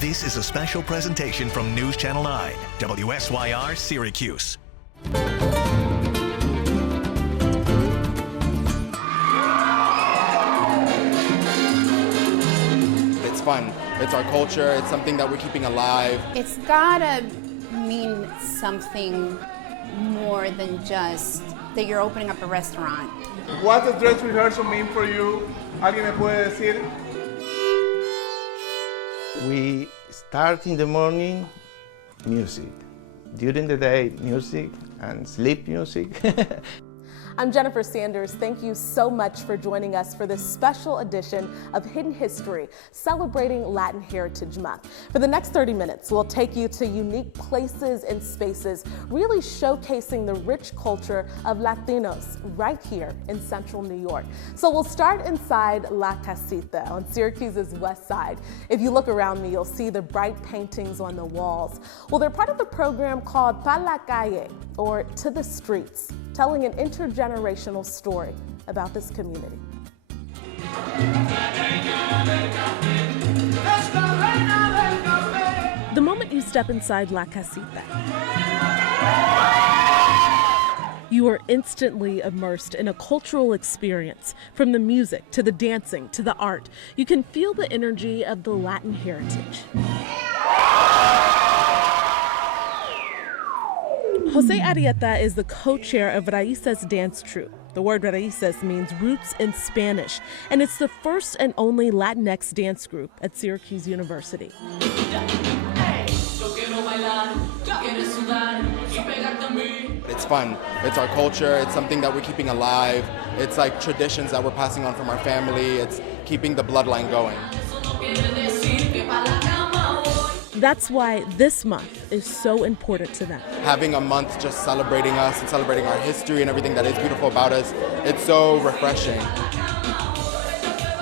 This is a special presentation from News Channel 9, WSYR Syracuse. It's fun. It's our culture. It's something that we're keeping alive. It's gotta mean something more than just that you're opening up a restaurant. What does dress rehearsal mean for you? ¿Alguien me puede decir? We start in the morning, music. During the day, music and sleep music. I'm Jennifer Sanders. Thank you so much for joining us for this special edition of Hidden History, celebrating Latin Heritage Month. For the next 30 minutes, we'll take you to unique places and spaces, really showcasing the rich culture of Latinos right here in central New York. So we'll start inside La Casita on Syracuse's west side. If you look around me, you'll see the bright paintings on the walls. Well, they're part of a program called Pa la Calle, or To the Streets, telling an intergenerational story about this community. The moment you step inside La Casita, you are instantly immersed in a cultural experience. From the music to the dancing to the art, you can feel the energy of the Latin heritage. Jose Arieta is the co-chair of Raíces dance troupe. The word Raíces means roots in Spanish, and it's the first and only Latinx dance group at Syracuse University. It's fun. It's our culture. It's something that we're keeping alive. It's like traditions that we're passing on from our family. It's keeping the bloodline going. That's why this month is so important to them. Having a month just celebrating us and celebrating our history and everything that is beautiful about us, it's so refreshing.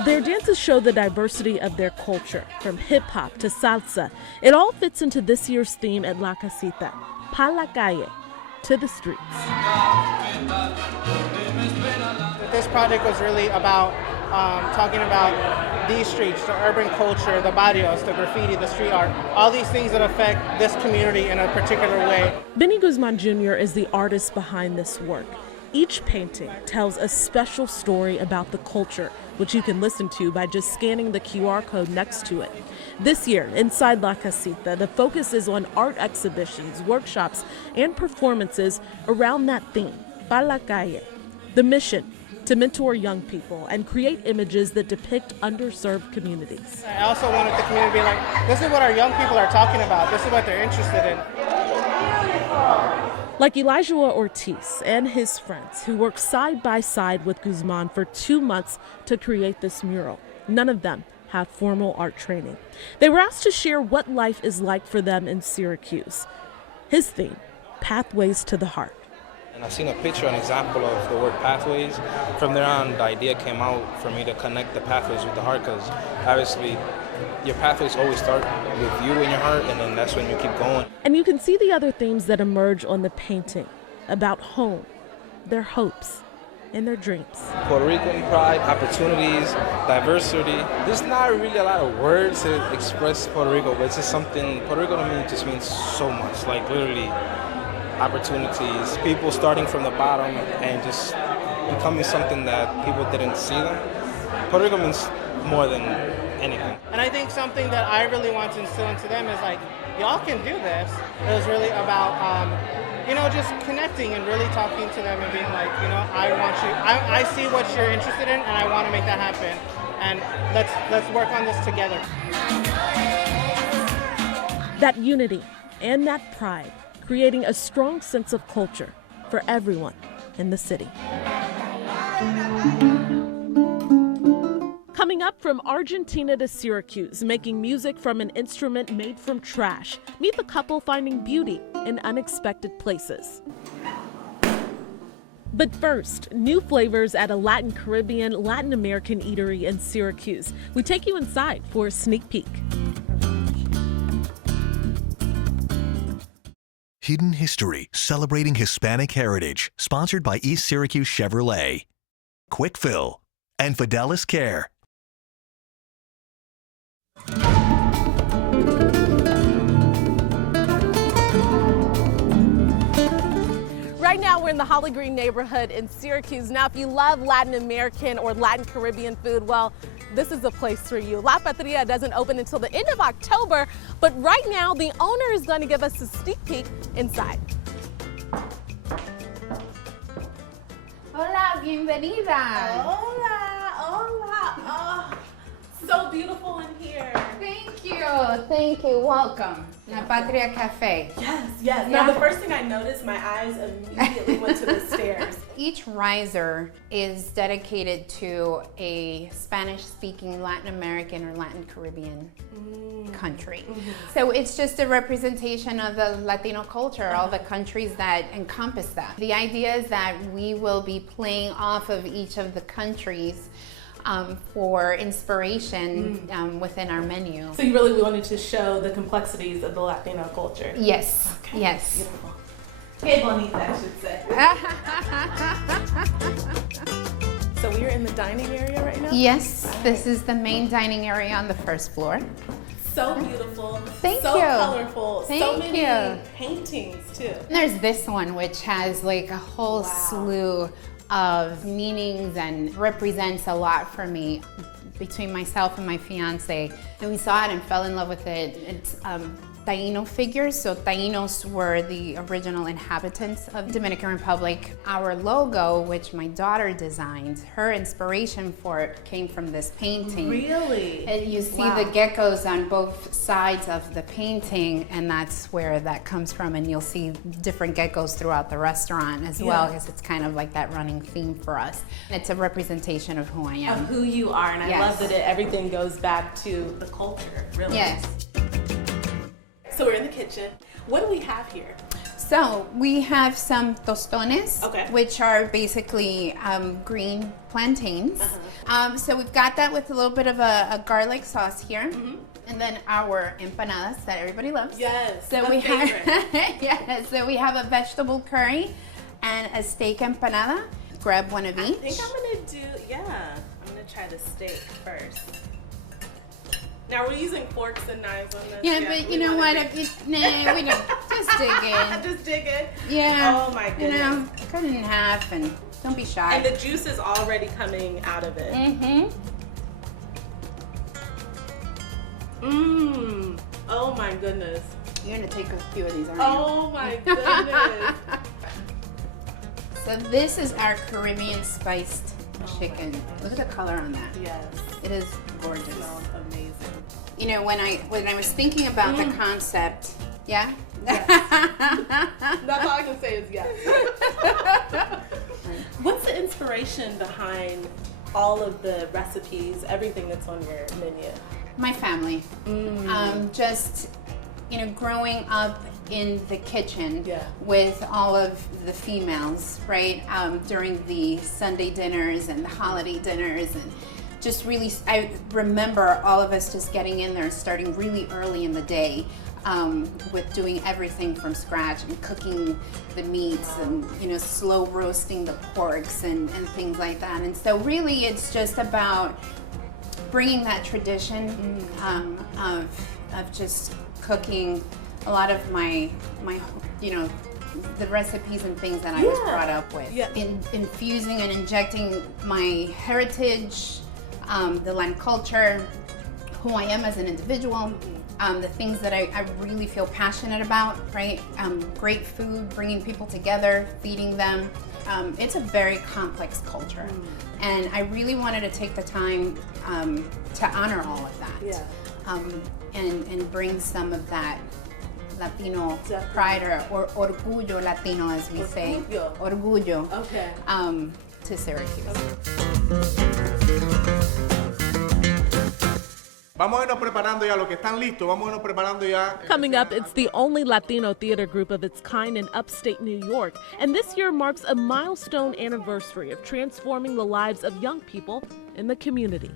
Their dances show the diversity of their culture, from hip-hop to salsa. It all fits into this year's theme at La Casita, Pa la Calle, To the Streets. This project was really about talking about these streets, the urban culture, the barrios, the graffiti, the street art, all these things that affect this community in a particular way. Benny Guzman Jr. is the artist behind this work. Each painting tells a special story about the culture, which you can listen to by just scanning the QR code next to it. This year, inside La Casita, the focus is on art exhibitions, workshops, and performances around that theme, Pa la Calle. The mission, to mentor young people and create images that depict underserved communities. I also wanted the community to be like, this is what our young people are talking about, this is what they're interested in. Like Elijah Ortiz and his friends, who worked side by side with Guzman for 2 months to create this mural. None of them have formal art training. They were asked to share what life is like for them in Syracuse. His theme, Pathways to the Heart. And I've seen a picture, an example of the word pathways. From there on, the idea came out for me to connect the pathways with the heart, because obviously your pathways always start with you in your heart, and then that's when you keep going. And you can see the other themes that emerge on the painting about home, their hopes, and their dreams. Puerto Rican pride, opportunities, diversity. There's not really a lot of words to express Puerto Rico, but it's just something, Puerto Rico to me just means so much, like literally opportunities, people starting from the bottom and just becoming something that people didn't see them. Puerto Rico means more than anything. And I think something that I really want to instill into them is like, y'all can do this. It was really about, just connecting and really talking to them and being like, I see what you're interested in and I want to make that happen. And let's work on this together. That unity and that pride, creating a strong sense of culture for everyone in the city. Coming up, from Argentina to Syracuse, making music from an instrument made from trash. Meet the couple finding beauty in unexpected places. But first, new flavors at a Latin Caribbean, Latin American eatery in Syracuse. We take you inside for a sneak peek. Hidden History, celebrating Hispanic heritage, sponsored by East Syracuse Chevrolet, Quick Fill, and Fidelis Care. we're in the Holly Green neighborhood in Syracuse. Now, if you love Latin American or Latin Caribbean food, well, this is the place for you. La Patria doesn't open until the end of October, but right now the owner is going to give us a sneak peek inside. Hola, bienvenida. Hola, hola. Oh, so beautiful in here. Thank you, welcome. La Patria Cafe. Yes, yes. Now, the first thing I noticed, my eyes immediately went to the stairs. Each riser is dedicated to a Spanish-speaking Latin American or Latin Caribbean country. So it's just a representation of the Latino culture, all the countries that encompass that. The idea is that we will be playing off of each of the countries for inspiration within our menu. So you really wanted to show the complexities of the Latino culture? Yes, okay. Yes. Beautiful. Que bonita, I should say. So we're in the dining area right now? Yes, this is the main dining area on the first floor. So beautiful. Thank so you. Colorful. Thank so many you. paintings too. And there's this one which has like a whole slew of meanings and represents a lot for me between myself and my fiance. And we saw it and fell in love with it. It's Taino figures. So Tainos were the original inhabitants of Dominican Republic. Our logo, which my daughter designed, her inspiration for it came from this painting. Really? And you see the geckos on both sides of the painting, and that's where that comes from. And you'll see different geckos throughout the restaurant as well, because it's kind of like that running theme for us. It's a representation of who I am. Of who you are, and I love that everything goes back to the culture, really. Yes. So we're in the kitchen. What do we have here? So we have some tostones, which are basically green plantains. So we've got that with a little bit of a garlic sauce here. And then our empanadas that everybody loves. Yes, so we have so we have a vegetable curry and a steak empanada. Grab one of each. I think I'm gonna try the steak first. Now we're using forks and knives on this. Yeah, but you know what? We don't. Just dig in. Just dig in? Yeah. Oh my goodness. You know, cut it in half and don't be shy. And the juice is already coming out of it. Oh my goodness. You're gonna take a few of these, aren't you? Oh my goodness. So this is our Caribbean spiced chicken. Look at the color on that. Yes. It is gorgeous. It smells amazing. You know, when I was thinking about the concept, Yes. That's all I can say is yes. What's the inspiration behind all of the recipes, everything that's on your menu? My family. Just, you know, growing up in the kitchen with all of the females, right? During the Sunday dinners and the holiday dinners, and just really, I remember all of us just getting in there and starting really early in the day with doing everything from scratch and cooking the meats and, you know, slow roasting the porks and things like that. And so really it's just about bringing that tradition of just cooking a lot of my you know, the recipes and things that I was brought up with. Infusing and injecting my heritage, the land culture, who I am as an individual, the things that I really feel passionate about, right? Great food, bringing people together, feeding them. It's a very complex culture. And I really wanted to take the time to honor all of that. And bring some of that Latino pride or orgullo Latino, as we say. Orgullo. To Syracuse. Vamos a irnos preparando ya, los que están listos, vamos a irnos preparando ya. Coming up, it's the only Latino theater group of its kind in upstate New York. And this year marks a milestone anniversary of transforming the lives of young people in the community.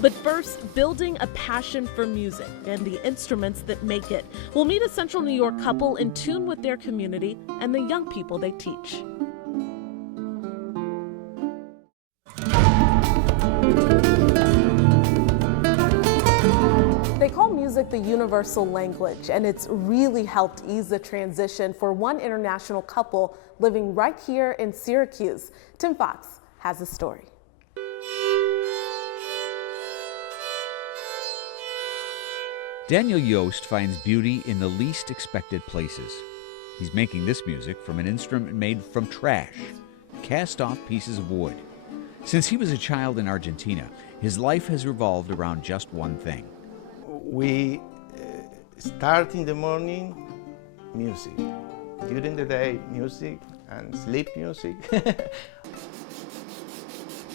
But first, building a passion for music and the instruments that make it. We'll meet a Central New York couple in tune with their community and the young people they teach. They call music music the universal language, and it's really helped ease the transition for one international couple living right here in Syracuse. Tim Fox has the story. Daniel Yost finds beauty in the least expected places. He's making this music from an instrument made from trash, cast-off pieces of wood. Since he was a child in Argentina, his life has revolved around just one thing. We start in the morning, music. During the day, music, and sleep music.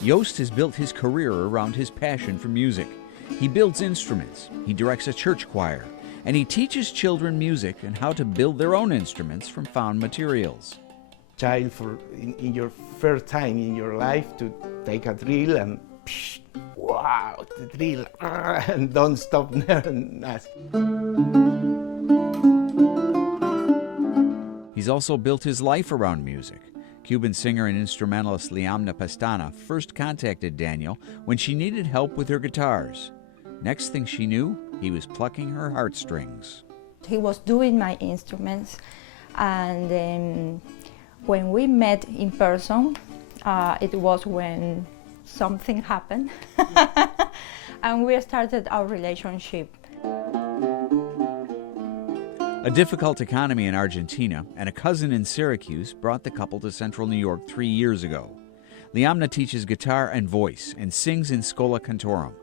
Yost has built his career around his passion for music. He builds instruments, he directs a church choir, and he teaches children music and how to build their own instruments from found materials. Child, in your first time in your life to take a drill and psh, wow, the drill, and don't stop there. He's also built his life around music. Cuban singer and instrumentalist Liamna Pestana first contacted Daniel when she needed help with her guitars. Next thing she knew, he was plucking her heartstrings. He was doing my instruments, and when we met in person, it was when something happened, and we started our relationship. A difficult economy in Argentina and a cousin in Syracuse brought the couple to Central New York 3 years ago. Liamna teaches guitar and voice and sings in Schola Cantorum.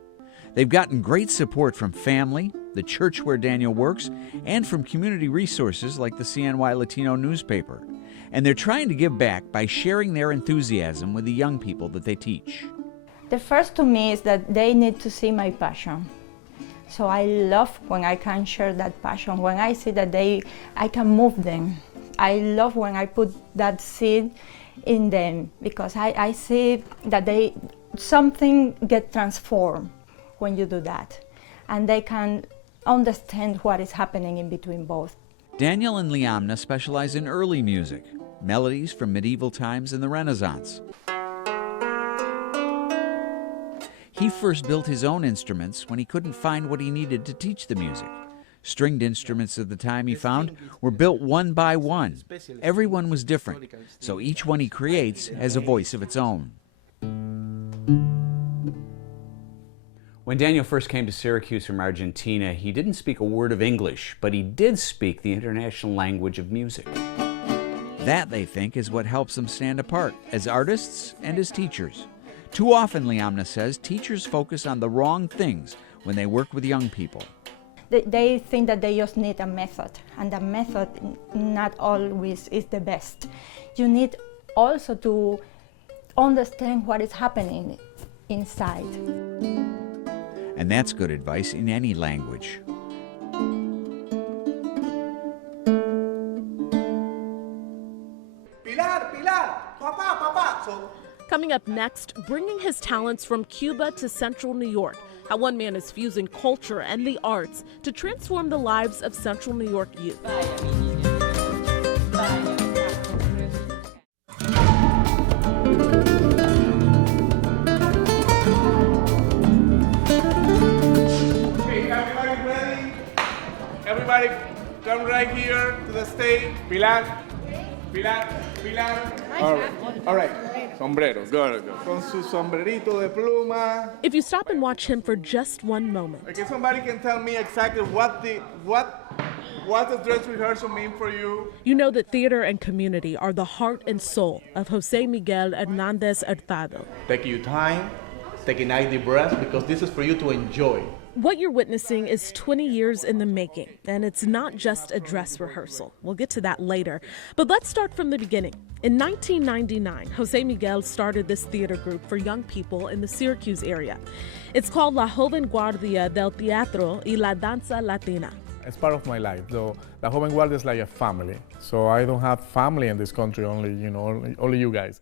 They've gotten great support from family, the church where Daniel works, and from community resources like the CNY Latino newspaper. And they're trying to give back by sharing their enthusiasm with the young people that they teach. The first to me is that they need to see my passion. So I love when I can share that passion, when I see that I can move them. I love when I put that seed in them, because I see that something get transformed when you do that. And they can understand what is happening in between both. Daniel and Liamna specialize in early music, melodies from medieval times and the Renaissance. He first built his own instruments when he couldn't find what he needed to teach the music. Stringed instruments at the time he found were built one by one. Everyone was different, so each one he creates has a voice of its own. When Daniel first came to Syracuse from Argentina, he didn't speak a word of English, but he did speak the international language of music. That, they think, is what helps them stand apart as artists and as teachers. Too often, Liamna says, teachers focus on the wrong things when they work with young people. They think that they just need a method, and the method not always is the best. You need also to understand what is happening inside. And that's good advice in any language. Coming up next, bringing his talents from Cuba to Central New York, how one man is fusing culture and the arts to transform the lives of Central New York youth. Everybody come right here to the stage. Pilar. All right. Sombrero, good. Con su sombrerito de pluma. If you stop and watch him for just one moment. Okay, somebody can tell me exactly what does dress rehearsal mean for you? You know that theater and community are the heart and soul of Jose Miguel Hernandez Hurtado. Take your time, take a nice deep breath, because this is for you to enjoy. What you're witnessing is 20 years in the making, and it's not just a dress rehearsal. We'll get to that later. But let's start from the beginning. In 1999, Jose Miguel started this theater group for young people in the Syracuse area. It's called La Joven Guardia del Teatro y la Danza Latina. It's part of my life, though. La Joven Guardia is like a family. So I don't have family in this country, only you guys.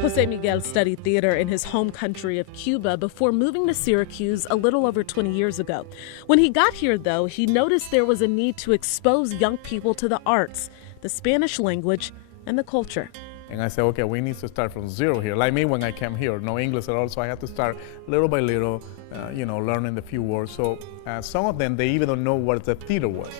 Jose Miguel studied theater in his home country of Cuba before moving to Syracuse a little over 20 years ago. When he got here, though, he noticed there was a need to expose young people to the arts, the Spanish language, and the culture. And I said, okay, we need to start from zero here. Like me when I came here, no English at all, so I had to start little by little, learning the few words. So some of them, they even don't know what the theater was.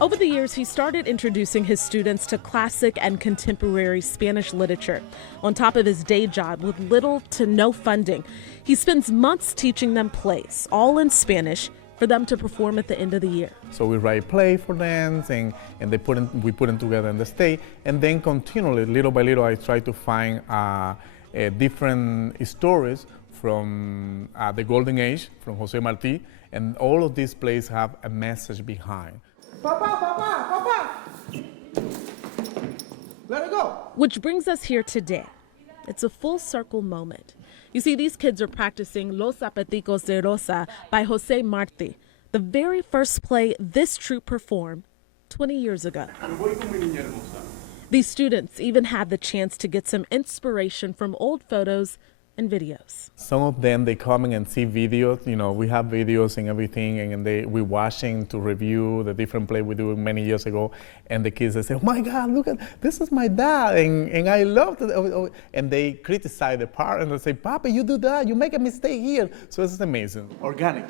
Over the years, he started introducing his students to classic and contemporary Spanish literature. On top of his day job with little to no funding, he spends months teaching them plays, all in Spanish, for them to perform at the end of the year. So we write play for them, and we put them together in the stage, and then continually, little by little, I try to find different stories from the Golden Age, from Jose Marti, and all of these plays have a message behind. Papa! Let it go! Which brings us here today. It's a full circle moment. You see, these kids are practicing Los Zapaticos de Rosa by Jose Marti, the very first play this troupe performed 20 years ago. These students even had the chance to get some inspiration from old photos and videos. Some of them, they come in and see videos. We have videos and everything, and we're watching to review the different play we do many years ago. And the kids, they say, oh my God, look at, this is my dad, and I love it. And they criticize the part, and they say, Papa, you do that, you make a mistake here. So this is amazing. Organic,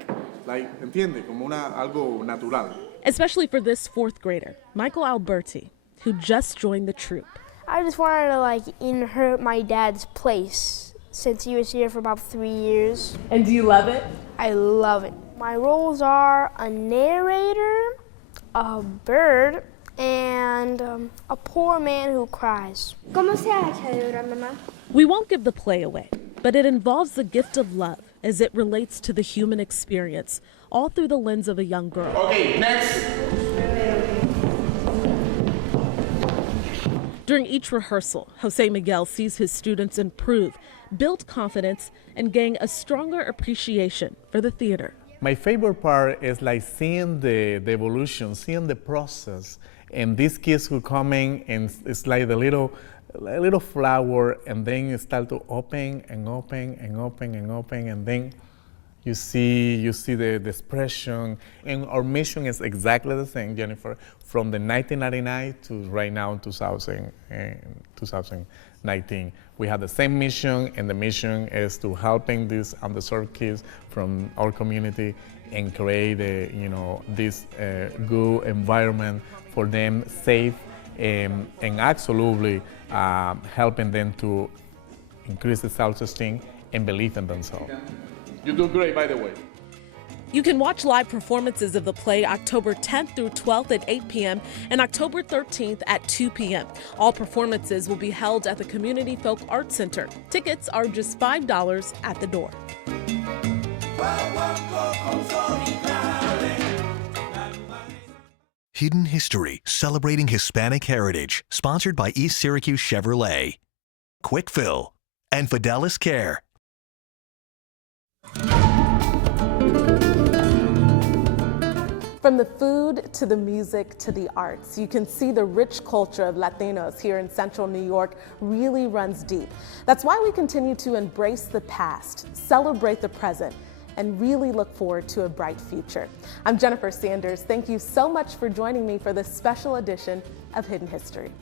like, entiende, como algo natural. Especially for this fourth grader, Michael Alberti, who just joined the troupe. I just wanted to inherit my dad's place, since he was here for about 3 years. And do you love it? I love it. My roles are a narrator, a bird, and a poor man who cries. ¿Cómo se hace, mamá? We won't give the play away, but it involves the gift of love as it relates to the human experience, all through the lens of a young girl. Okay, next. During each rehearsal, Jose Miguel sees his students improve, build confidence, and gain a stronger appreciation for the theater. My favorite part is seeing the evolution, seeing the process. And these kids who come in, and it's like the little flower, and then you start to open and open and open and open, and then you see the expression. And our mission is exactly the same, Jennifer, from the 1999 to right now, 2019. We have the same mission, and the mission is to helping these underserved kids from our community and create this good environment for them, safe, and absolutely helping them to increase the self-esteem and belief in themselves. You do great, by the way. You can watch live performances of the play October 10th through 12th at 8 p.m. and October 13th at 2 p.m. All performances will be held at the Community Folk Arts Center. Tickets are just $5 at the door. Hidden History, celebrating Hispanic heritage, sponsored by East Syracuse Chevrolet, Quick Fill, and Fidelis Care. From the food to the music to the arts, you can see the rich culture of Latinos here in Central New York really runs deep. That's why we continue to embrace the past, celebrate the present, and really look forward to a bright future. I'm Jennifer Sanders. Thank you so much for joining me for this special edition of Hidden History.